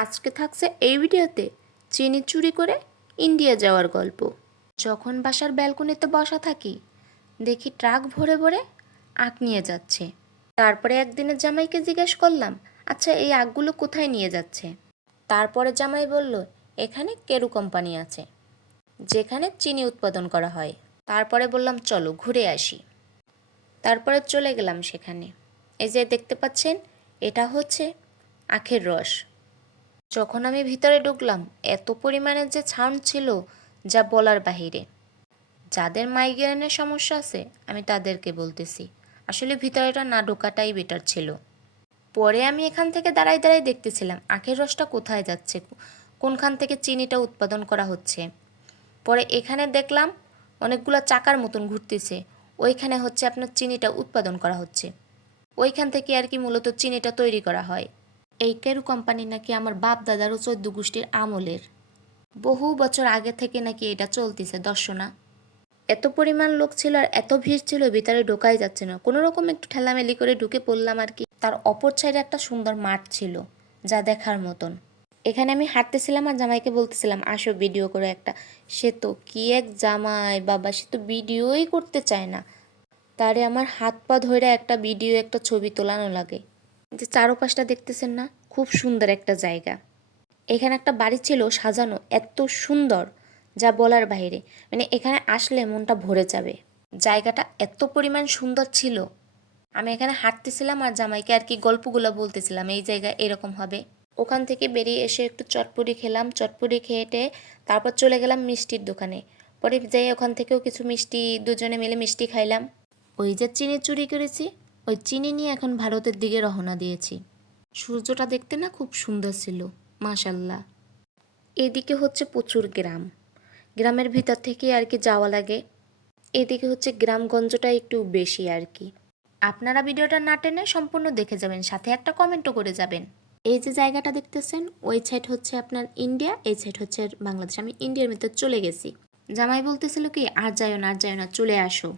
আজকে থাকছে এই ভিডিওতে চিনি চুরি করে ইন্ডিয়া যাওয়ার গল্প। যখন বাসার ব্যালকনিতে বসা থাকি, দেখি ট্রাক ভরে ভরে আখ নিয়ে যাচ্ছে। তারপরে একদিনের জামাইকে জিজ্ঞেস করলাম, আচ্ছা এই আখগুলো কোথায় নিয়ে যাচ্ছে? তারপরে জামাই বলল, এখানে কেরু কোম্পানি আছে যেখানে চিনি উৎপাদন করা হয়। তারপরে বললাম চলো ঘুরে আসি। তারপরে চলে গেলাম সেখানে। এই যে দেখতে পাচ্ছেন, এটা হচ্ছে আখের রস। যখন আমি ভিতরে ঢুকলাম, এত পরিমাণে যে ছাউন্ড ছিল যা বলার বাহিরে। যাদের মাইগ্রেনের সমস্যা আছে আমি তাদেরকে বলতেছি, আসলে ভিতরেটা না ঢোকাটাই বেটার ছিল। পরে আমি এখান থেকে দাঁড়াই দাঁড়াই দেখতেছিলাম আখের রসটা কোথায় যাচ্ছে, কোনখান থেকে চিনিটা উৎপাদন করা হচ্ছে। পরে এখানে দেখলাম অনেকগুলো চাকার মতন ঘুরতেছে, ওইখানে হচ্ছে আপনার চিনিটা উৎপাদন করা হচ্ছে। ওইখান থেকে আর কি মূলত চিনিটা তৈরি করা হয়। এই কেরু কোম্পানি নাকি আমার বাপ দাদার ও 14 গোষ্ঠীর আমলের, বহু বছর আগে থেকে নাকি এটা চলতেছে দর্শনা। এত পরিমাণ লোক ছিল আর এত ভিড় ছিল, ভিতরে ঢোকাই যাচ্ছে না। কোনো রকম একটু ঠেলামেলি করে ঢুকে পড়লাম আর কি। তার অপর সাইডে একটা সুন্দর মাঠ ছিল যা দেখার মতন। এখানে আমি হাঁটতেছিলাম আর জামাইকে বলতেছিলাম আসো ভিডিও করে একটা। সে তো কি এক জামাই বাবা, সে তো ভিডিওই করতে চায় না। তারে আমার হাত পা ধরে একটা ভিডিও একটা ছবি তোলানো লাগে। যে চারপাশটা দেখতেছেন না, খুব সুন্দর একটা জায়গা। এখানে একটা বাড়ি ছিল সাজানো এত সুন্দর যা বলার বাইরে, মানে এখানে আসলে মনটা ভরে যাবে। জায়গাটা এত পরিমাণ সুন্দর ছিল। আমি এখানে হাঁটতেছিলাম আর জামাইকে আর কি গল্পগুলো বলতেছিলাম এই জায়গা এরকম হবে। ওখান থেকে বেরিয়ে এসে একটু চটপটি খেলাম, চটপটি খেয়ে তারপর চলে গেলাম মিষ্টির দোকানে। পরে যাই ওখান থেকেও কিছু মিষ্টি, দুজনে মিলে মিষ্টি খাইলাম। ওই যে চিনি চুরি করেছি, ওই চিনি নিয়ে এখন ভারতের দিকে রওনা দিয়েছি। সূর্যটা দেখতে না খুব সুন্দর ছিল, মাশাল্লাহ। এদিকে হচ্ছে প্রচুর গ্রাম, গ্রামের ভিতর থেকে আর কি যাওয়া লাগে। এদিকে হচ্ছে গ্রামগঞ্জটা একটু বেশি আর কি। আপনারা ভিডিওটা না টেনে সম্পূর্ণ দেখে যাবেন, সাথে একটা কমেন্টও করে যাবেন। এই যে জায়গাটা দেখতেছেন, ওই সাইড হচ্ছে আপনার ইন্ডিয়া, এই সাইড হচ্ছে বাংলাদেশ। আমি ইন্ডিয়ার ভিতর চলে গেছি। জামাই বলতেছিল কি আর যাইও না, আর যাইও না, চলে আসো,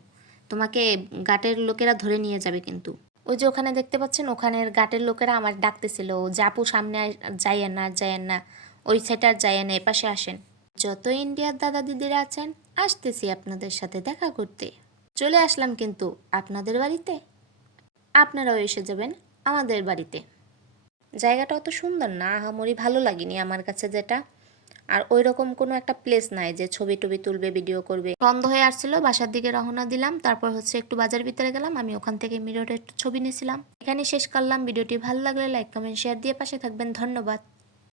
তোমাকে ঘাটের লোকেরা ধরে নিয়ে যাবে কিন্তু। ওই যে ওখানে দেখতে পাচ্ছেন, ওখানের ঘাটের লোকেরা আমার ডাকতেছিল যে আপু সামনে যাইয়েন না, যাইয়েন না, ওই সাইডে আর যাইয়েন না, এপাশে আসেন। যত ইন্ডিয়ার দাদা দিদিরা আছেন, আসতেছি আপনাদের সাথে দেখা করতে। চলে আসলাম কিন্তু আপনাদের বাড়িতে, আপনারাও এসে যাবেন আমাদের বাড়িতে। জায়গাটা অত সুন্দর না, আহামরি ভালো লাগেনি আমার কাছে যেটা। আর ওই রকম কোনো একটা প্লেস নাই যে ছবি টবি তুলবে, ভিডিও করবে। বন্ধ হয়ে আসছিল, বাসার দিকে রওনা দিলাম। তারপর হচ্ছে একটু বাজার ভিতরে গেলাম, আমি ওখান থেকে মিররে একটু ছবি নিয়েছিলাম। এখানে শেষ করলাম। ভিডিওটি ভালো লাগলে লাইক কমেন্ট শেয়ার দিয়ে পাশে থাকবেন। ধন্যবাদ।